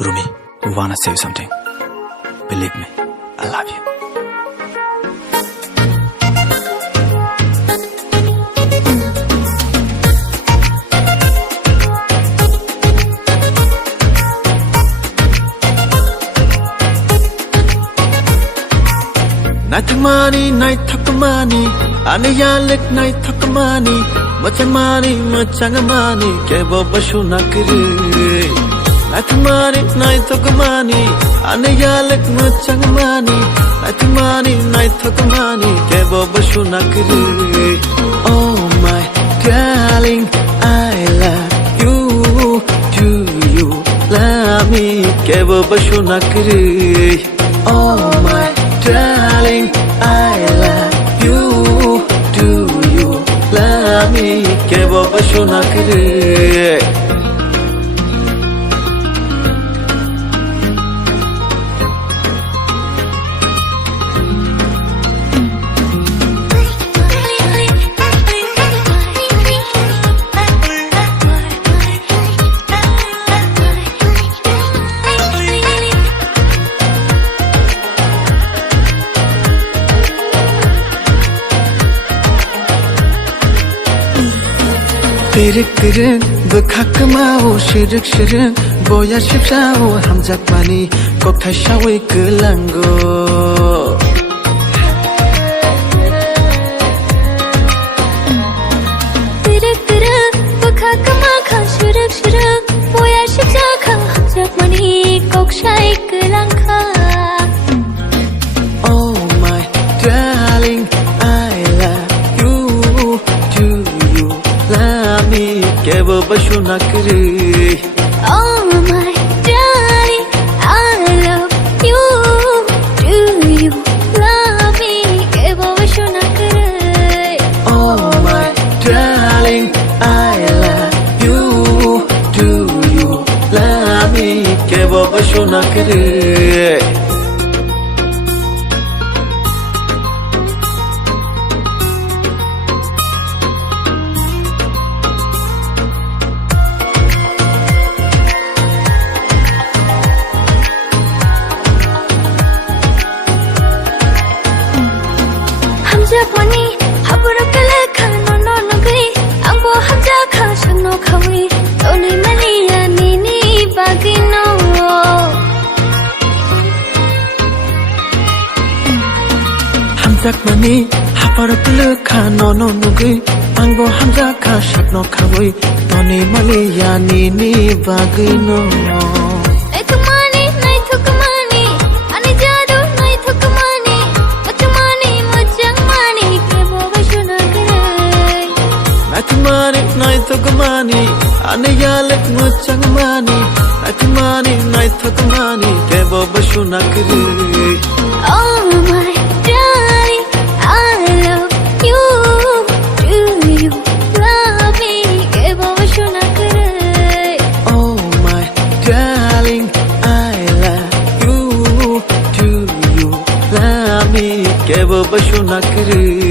Rumi, wanna say something. Believe me, I love you. Night money, night talk money. Ane yalek night talk money. Macam money, kebo bashu nakri. Night money, night talk money. Ane yalek macam money. Night talk money, kebo bashu nakri. Oh my darling, I love you. Do you love me? Kebo bashu nakri. Oh my darling, I love you. Do you love me? Kebo bashu nakri. Pirik bekak mau shirik boya shipshao hamjak mani kokthai shawi kelango Pirik bekak mau shirik boya shipshao hamjak mani kokthai kelangka Oh my darling, I love you. Do you love me? Kebo bashu nakri. Oh my darling, I love you. Do you love me? Kebo bashu nakri. Oh my darling, I love you. Do you love me? Kebo bashu nakri. Japani, haburo kelekha no gui, angbo hamja kha shano khawi, toni maliya nini bagino. Hamjak mani, haburo kelekha no gui, angbo hamja kha shano khawi, toni maliya nini bagino. Night talk money, ane yalek macam money. Night talk money, kebo bashu nakri. Oh my darling, I love you. Do you love me? Kebo bashu nakri. Oh my darling, I love you. Do you love me? Kebo bashu nakri.